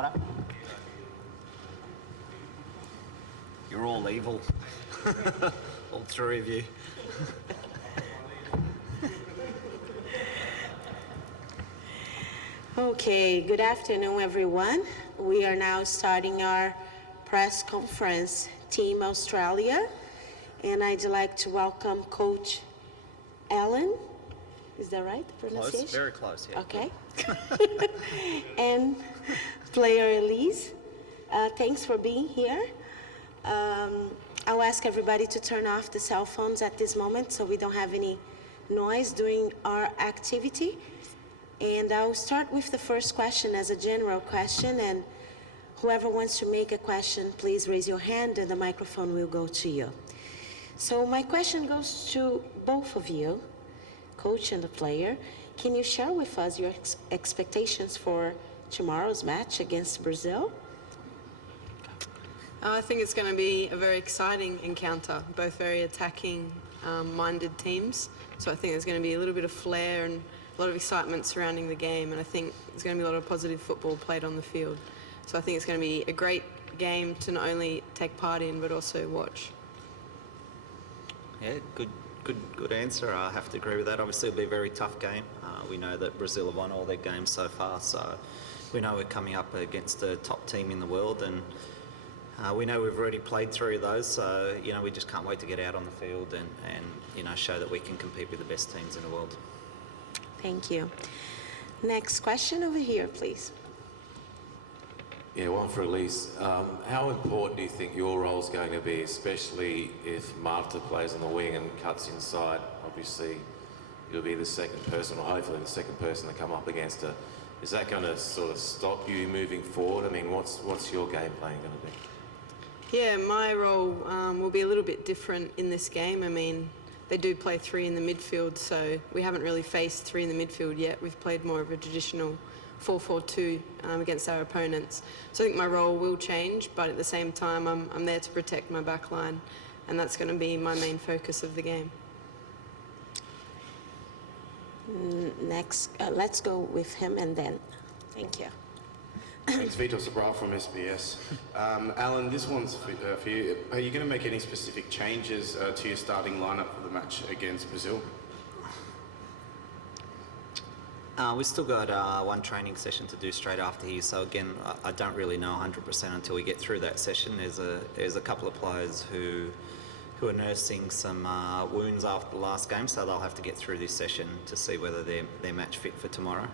Potter. You're all evil. All three of you. Okay, good afternoon, everyone. We are now starting our press conference, Team Australia, and I'd like to welcome Coach Alan. Is that right, the pronunciation? Close, very close, yeah. Okay. And player Elise, thanks for being here. I'll ask everybody to turn off the cell phones at this moment so we don't have any noise during our activity. And I'll start with the first question as a general question, and whoever wants to make a question, please raise your hand and the microphone will go to you. So my question goes to both of you, coach and the player. Can you share with us your expectations for tomorrow's match against Brazil? I think it's going to be a very exciting encounter, both very attacking minded teams. So I think there's going to be a little bit of flair and a lot of excitement surrounding the game, and I think there's going to be a lot of positive football played on the field. So I think it's going to be a great game to not only take part in but also watch. Yeah, good answer. I have to agree with that. Obviously, it'll be a very tough game. We know that Brazil have won all their games so far, so we know we're coming up against a top team in the world, and we know we've already played three of those, so we just can't wait to get out on the field and show that we can compete with the best teams in the world. Thank you. Next question over here, please. Yeah, one for Elise. How important do you think your role is going to be, especially if Marta plays on the wing and cuts inside? Obviously, you'll be the second person, or hopefully the second person to come up against her. Is that going to sort of stop you moving forward? I mean, what's your game plan going to be? Yeah, my role will be a little bit different in this game. I mean, they do play three in the midfield, so we haven't really faced three in the midfield yet. We've played more of a traditional 4-4-2 against our opponents. So I think my role will change, but at the same time, I'm there to protect my back line, and that's going to be my main focus of the game. Next, let's go with him and then. Thank you. Thanks, Vitor Sobral from SBS. Alan, this one's for you. Are you going to make any specific changes to your starting lineup for the match against Brazil? We've still got one training session to do straight after here, so again, I don't really know 100% until we get through that session. There's a couple of players who are nursing some wounds after the last game, so they'll have to get through this session to see whether they're match fit for tomorrow.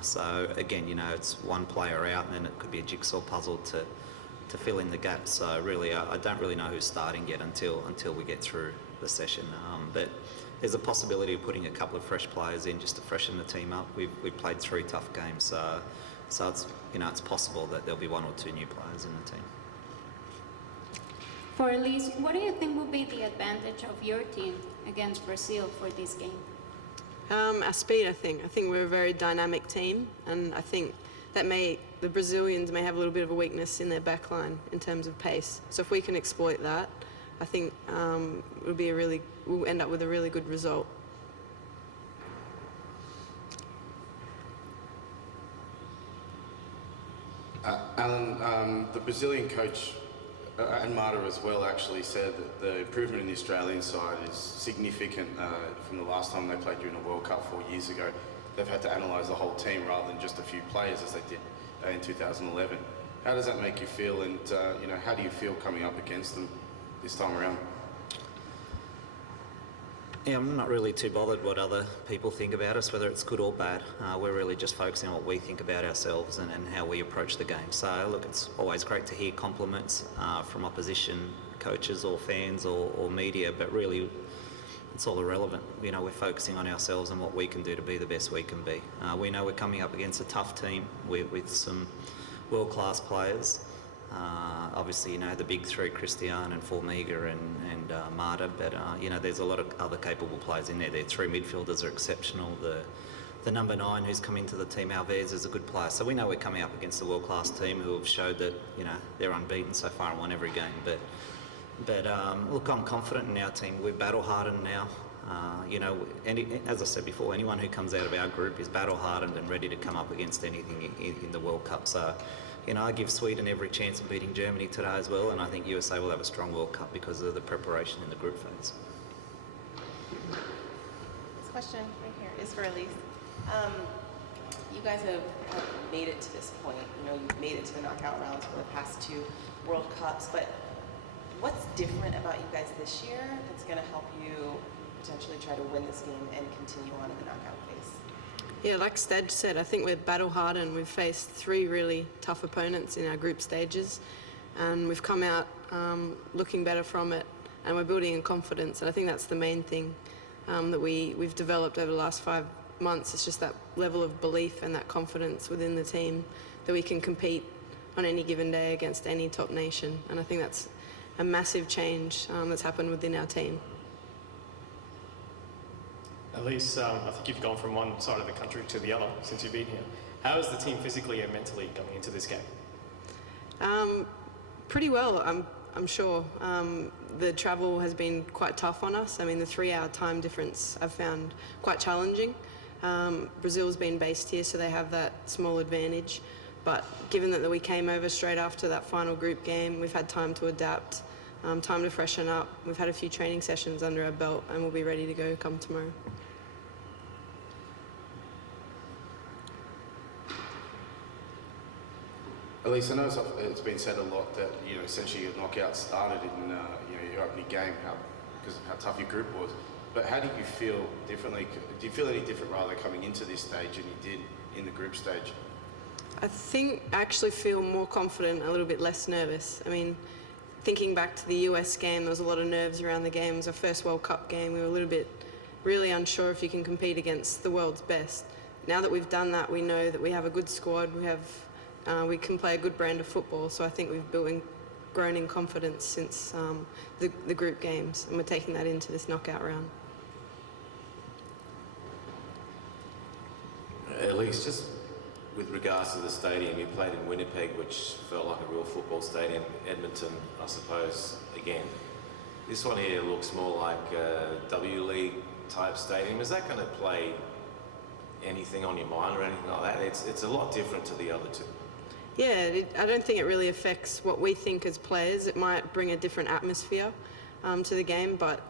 So again, it's one player out, and then it could be a jigsaw puzzle to fill in the gaps. So really, I don't really know who's starting yet until we get through the session. But there's a possibility of putting a couple of fresh players in just to freshen the team up. We've played three tough games, so it's it's possible that there'll be one or two new players in the team. For Elise, what do you think will be the advantage of your team against Brazil for this game? Our speed, I think. I think we're a very dynamic team, and I think that the Brazilians may have a little bit of a weakness in their back line in terms of pace. So if we can exploit that, I think we'll end up with a really good result. Alan, the Brazilian coach and Marta as well actually said that the improvement in the Australian side is significant from the last time they played during the World Cup 4 years ago. They've had to analyse the whole team rather than just a few players as they did in 2011. How does that make you feel, and how do you feel coming up against them this time around? Yeah, I'm not really too bothered what other people think about us, whether it's good or bad. We're really just focusing on what we think about ourselves and how we approach the game. So, look, it's always great to hear compliments from opposition coaches or fans or media, but really it's all irrelevant. We're focusing on ourselves and what we can do to be the best we can be. We know we're coming up against a tough team with some world-class players. Obviously, the big three, Christian and Formiga and Marta, but there's a lot of other capable players in there. Their three midfielders are exceptional. The number 9 who's come into the team, Alves, is a good player. So we know we're coming up against a world-class team who have showed that they're unbeaten so far and won every game. But look, I'm confident in our team. We're battle-hardened now. As I said before, anyone who comes out of our group is battle-hardened and ready to come up against anything in the World Cup. So, I give Sweden every chance of beating Germany today as well, and I think USA will have a strong World Cup because of the preparation in the group phase. This question right here is for Elise. You guys have made it to this point. You've made it to the knockout rounds for the past 2 World Cups, but what's different about you guys this year that's going to help you potentially try to win this game and continue on in the knockout phase? Yeah, like Stadge said, I think we're battle hardened. We've faced 3 really tough opponents in our group stages, and we've come out looking better from it, and we're building in confidence. And I think that's the main thing that we've developed over the last 5 months. It's just that level of belief and that confidence within the team that we can compete on any given day against any top nation. And I think that's a massive change that's happened within our team. Elise, I think you've gone from one side of the country to the other since you've been here. How is the team physically and mentally going into this game? Pretty well, I'm sure. The travel has been quite tough on us. I mean, the 3-hour time difference I've found quite challenging. Brazil's been based here, so they have that small advantage. But given that we came over straight after that final group game, we've had time to adapt, time to freshen up. We've had a few training sessions under our belt, and we'll be ready to go come tomorrow. Elise, I know it's been said a lot that essentially your knockout started in your opening game because of how tough your group was. But how do you feel differently? Do you feel any different rather coming into this stage than you did in the group stage? I think I actually feel more confident, a little bit less nervous. I mean, thinking back to the US game, there was a lot of nerves around the game. It was our first World Cup game. We were a little bit really unsure if you can compete against the world's best. Now that we've done that, we know that we have a good squad. We can play a good brand of football. So I think we've grown in confidence since the group games, and we're taking that into this knockout round. Elise, just with regards to the stadium, you played in Winnipeg, which felt like a real football stadium. Edmonton, I suppose, again. This one here looks more like a W League type stadium. Is that going to play anything on your mind or anything like that? It's a lot different to the other 2. Yeah, I don't think it really affects what we think as players. It might bring a different atmosphere to the game, but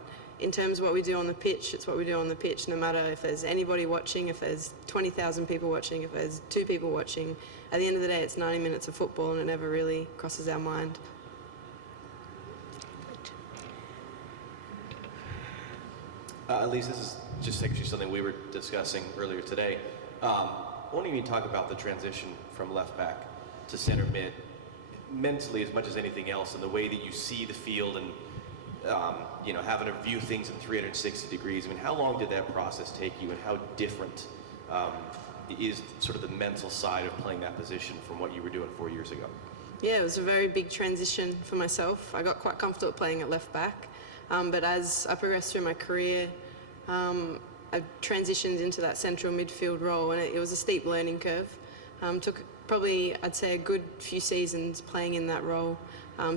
in terms of what we do on the pitch, it's what we do on the pitch, no matter if there's anybody watching, if there's 20,000 people watching, if there's 2 people watching. At the end of the day, it's 90 minutes of football, and it never really crosses our mind. Elise, this is just actually something we were discussing earlier today. Wondering if you talk about the transition from left back to center mid, mentally as much as anything else, and the way that you see the field and having to view things in 360 degrees. I mean, how long did that process take you, and how different is sort of the mental side of playing that position from what you were doing 4 years ago? Yeah, it was a very big transition for myself. I got quite comfortable playing at left back, but as I progressed through my career, I transitioned into that central midfield role, and it was a steep learning curve. Took probably, I'd say, a good few seasons playing in that role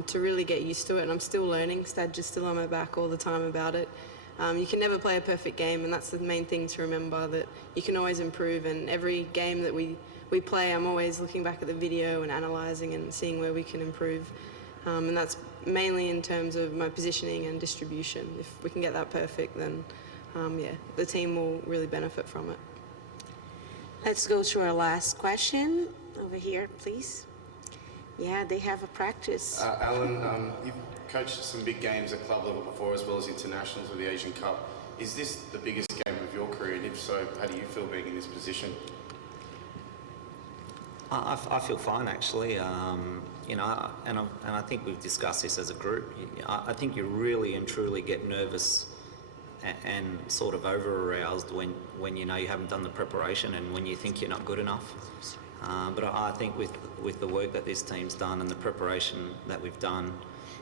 to really get used to it, and I'm still learning. Stadge is still on my back all the time about it. You can never play a perfect game, and that's the main thing to remember, that you can always improve, and every game that we play, I'm always looking back at the video and analysing and seeing where we can improve. And that's mainly in terms of my positioning and distribution. If we can get that perfect, then the team will really benefit from it. Let's go to our last question. Over here, please. Yeah, they have a practice. Alan, you've coached some big games at club level before, as well as internationals with the Asian Cup. Is this the biggest game of your career? And if so, how do you feel being in this position? I feel fine, actually. And I think we've discussed this as a group. I think you really and truly get nervous and sort of over-aroused when you know you haven't done the preparation and when you think you're not good enough. But I think with the work that this team's done and the preparation that we've done,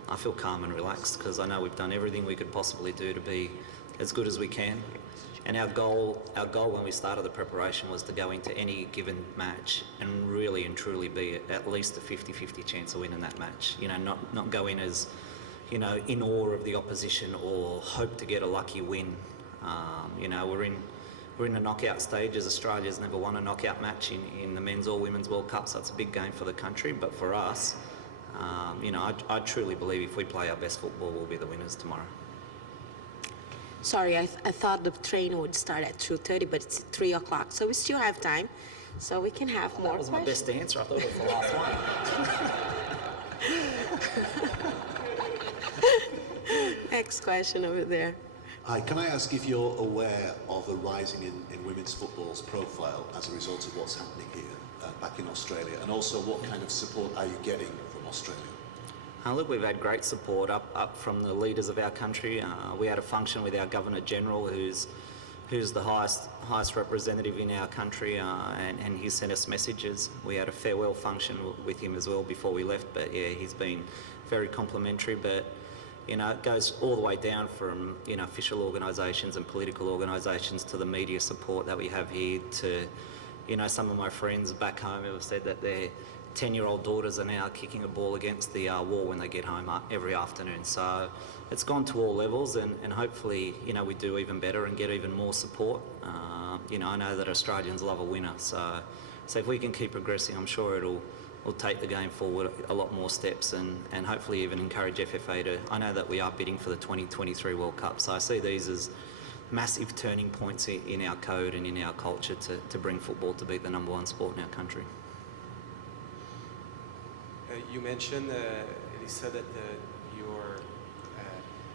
I feel calm and relaxed because I know we've done everything we could possibly do to be as good as we can. And our goal when we started the preparation was to go into any given match and really and truly be at least a 50-50 chance of winning that match. Not go in as, in awe of the opposition or hope to get a lucky win. we're in the knockout stages. Australia's never won a knockout match in the men's or women's World Cup, so it's a big game for the country. But for us, I truly believe if we play our best football, we'll be the winners tomorrow. Sorry, I thought the train would start at 2:30, but it's 3 o'clock, so we still have time, so we can have more That was my questions. best answer. I thought it was the last one. Next question over there. Hi, can I ask if you're aware of a rising in women's football's profile as a result of what's happening here back in Australia, and also what kind of support are you getting from Australia? Look, we've had great support up from the leaders of our country. We had a function with our Governor General, who's the highest representative in our country, and he sent us messages. We had a farewell function with him as well before we left, but yeah, he's been very complimentary. But it goes all the way down from official organisations and political organisations to the media support that we have here. To some of my friends back home have said that their 10-year-old daughters are now kicking a ball against the wall when they get home every afternoon. So it's gone to all levels, and hopefully, we do even better and get even more support. I know that Australians love a winner, so if we can keep progressing, I'm sure it'll take the game forward a lot more steps, and hopefully even encourage FFA to. I know that we are bidding for the 2023 World Cup, so I see these as massive turning points in our code and in our culture to bring football to be the #1 sport in our country. You mentioned, Elisa, that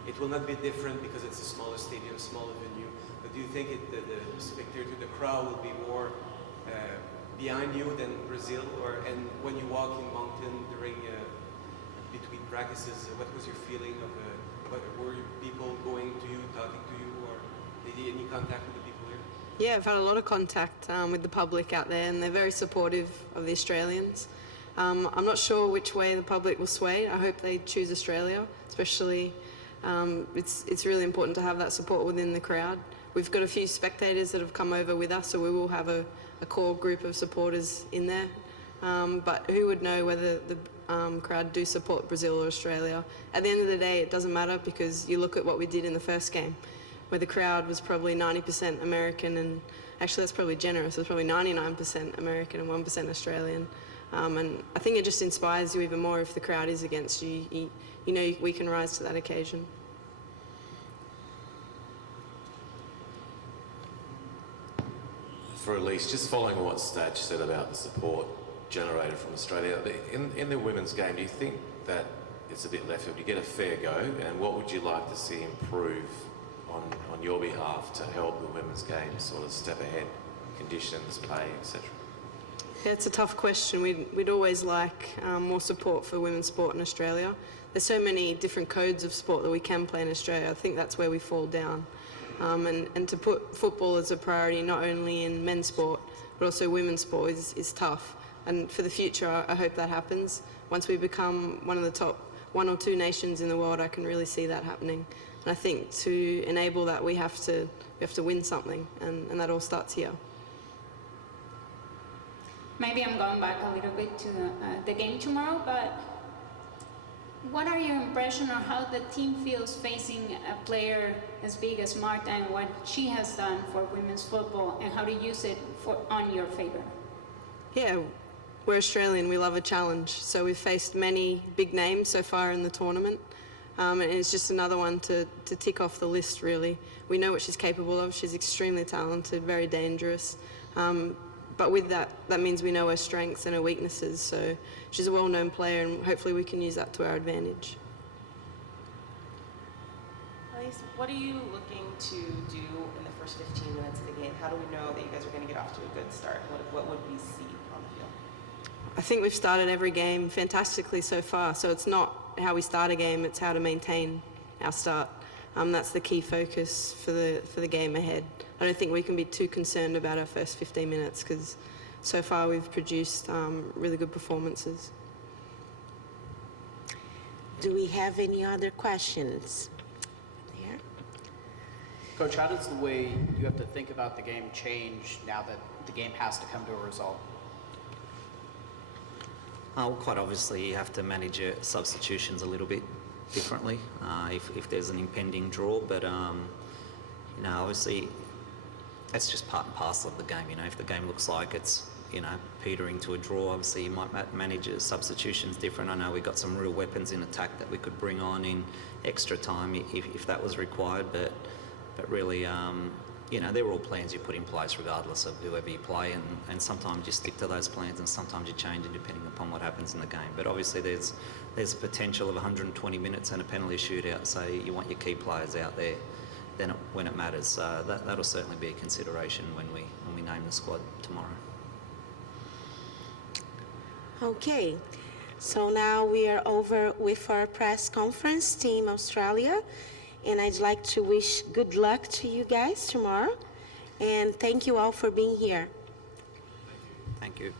it will not be different because it's a smaller stadium, smaller venue. But do you think the spectator, the crowd will be more behind you than Brazil? And when you walk in Moncton during between practices, what was your feeling of? Were people going to you, talking to you, or did you any contact with the people here? Yeah, I've had a lot of contact with the public out there, and they're very supportive of the Australians. I'm not sure which way the public will sway. I hope they choose Australia, especially. It's really important to have that support within the crowd. We've got a few spectators that have come over with us, so we will have a core group of supporters in there. But who would know whether the crowd do support Brazil or Australia? At the end of the day, it doesn't matter, because you look at what we did in the first game, where the crowd was probably 90% American, and actually that's probably generous. It was probably 99% American and 1% Australian. And I think it just inspires you even more if the crowd is against you. We can rise to that occasion. For Elise, just following what Stach said about the support generated from Australia, in the women's game, do you think that it's a bit left field? Do you get a fair go? And what would you like to see improve on your behalf to help the women's game sort of step ahead? Conditions, pay, etc. Yeah, it's a tough question. We'd always like more support for women's sport in Australia. There's so many different codes of sport that we can play in Australia. I think that's where we fall down. And to put football as a priority, not only in men's sport, but also women's sport, is tough. And for the future, I hope that happens. Once we become one of the top 1 or 2 nations in the world, I can really see that happening. And I think to enable that, we have to win something, and that all starts here. Maybe I'm going back a little bit to the game tomorrow, but what are your impressions on how the team feels facing a player as big as Marta and what she has done for women's football, and how to use it on your favor? Yeah, we're Australian, we love a challenge. So we've faced many big names so far in the tournament, and it's just another one to tick off the list, really. We know what she's capable of. She's extremely talented, very dangerous. But with that means we know her strengths and her weaknesses. So she's a well-known player, and hopefully we can use that to our advantage. Elise, what are you looking to do in the first 15 minutes of the game? How do we know that you guys are going to get off to a good start? What would we see on the field? I think we've started every game fantastically so far. So it's not how we start a game, it's how to maintain our start. That's the key focus for the game ahead. I don't think we can be too concerned about our first 15 minutes, because so far we've produced really good performances. Do we have any other questions? Here. Coach, how does the way you have to think about the game change now that the game has to come to a result? Well, quite obviously, you have to manage your substitutions a little bit differently if there's an impending draw. But obviously, it's just part and parcel of the game. You know, if the game looks like it's, you know, petering to a draw, obviously you might manage your substitutions different. I know we got some real weapons in attack that we could bring on in extra time if that was required, but really, you know, they're all plans you put in place regardless of whoever you play, and sometimes you stick to those plans and sometimes you change it depending upon what happens in the game. But obviously there's a potential of 120 minutes and a penalty shootout, so you want your key players out there then when it matters. So that'll certainly be a consideration when we name the squad tomorrow. Okay, so now we are over with our press conference, Team Australia, and I'd like to wish good luck to you guys tomorrow, and thank you all for being here. Thank you.